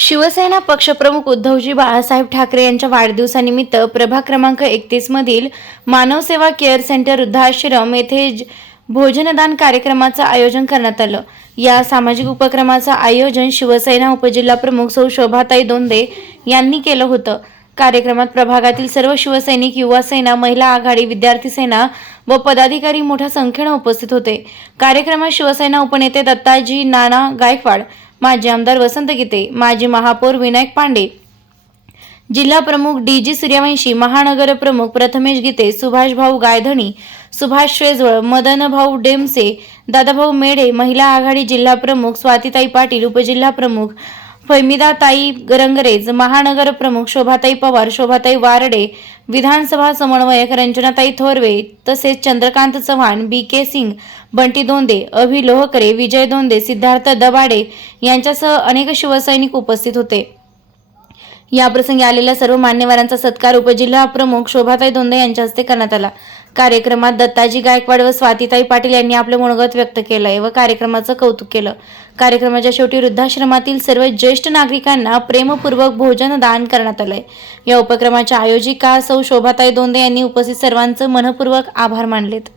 शिवसेना पक्षप्रमुख उद्धवजी बाळासाहेब ठाकरे यांच्या वाढदिवसानिमित्त प्रभाग क्रमांक एकतीस मधील मानवसेवा केअर सेंटर वृद्धाश्रम येथे भोजनदान कार्यक्रमाचं आयोजन करण्यात आलं. या सामाजिक उपक्रमाचं आयोजन शिवसेना उपजिल्हाप्रमुख सौ शोभाताई दोंदे यांनी केलं होतं. कार्यक्रमात प्रभागातील सर्व शिवसैनिक युवा सेना महिला आघाडी विद्यार्थी सेना व पदाधिकारी मोठ्या संख्येनं उपस्थित होते. कार्यक्रमात शिवसेना उपनेते दत्ताजी नाना गायकवाड माजी आमदार वसंत गीते माजी महापौर विनायक पांडे जिल्हा प्रमुख डी जी सूर्यवंशी महानगर प्रमुख प्रथमेश गीते सुभाष भाऊ गायधणी सुभाष शेजवळ मदन भाऊ डेमसे दादाभाऊ मेढे महिला आघाडी जिल्हा प्रमुख स्वातीताई पाटील उपजिल्हा प्रमुख फैमिदाताई गरंगरेज महानगर प्रमुख शोभाताई पवार शोभाताई वारडे विधानसभा समन्वयक रंजनाताई थोरवे तसेच चंद्रकांत चव्हाण बी के सिंग बंटी दोंदे अभि लोहकरे विजय दोंदे सिद्धार्थ दबाडे यांच्यासह अनेक शिवसैनिक उपस्थित होते. याप्रसंगी आलेल्या सर्व मान्यवरांचा सत्कार उपजिल्हा प्रमुख शोभाताई दोंदे यांच्या हस्ते करण्यात आला. कार्यक्रमात दत्ताजी गायकवाड व स्वातीताई पाटील यांनी आपलं मनोगत व्यक्त केलंय व कार्यक्रमाचं कौतुक केलं. कार्यक्रमाच्या शेवटी वृद्धाश्रमातील सर्व ज्येष्ठ नागरिकांना प्रेमपूर्वक भोजन दान करण्यात आलंय. या उपक्रमाच्या आयोजिका सौ शोभाताई दोंदे यांनी उपस्थित सर्वांचं मनपूर्वक आभार मानलेत.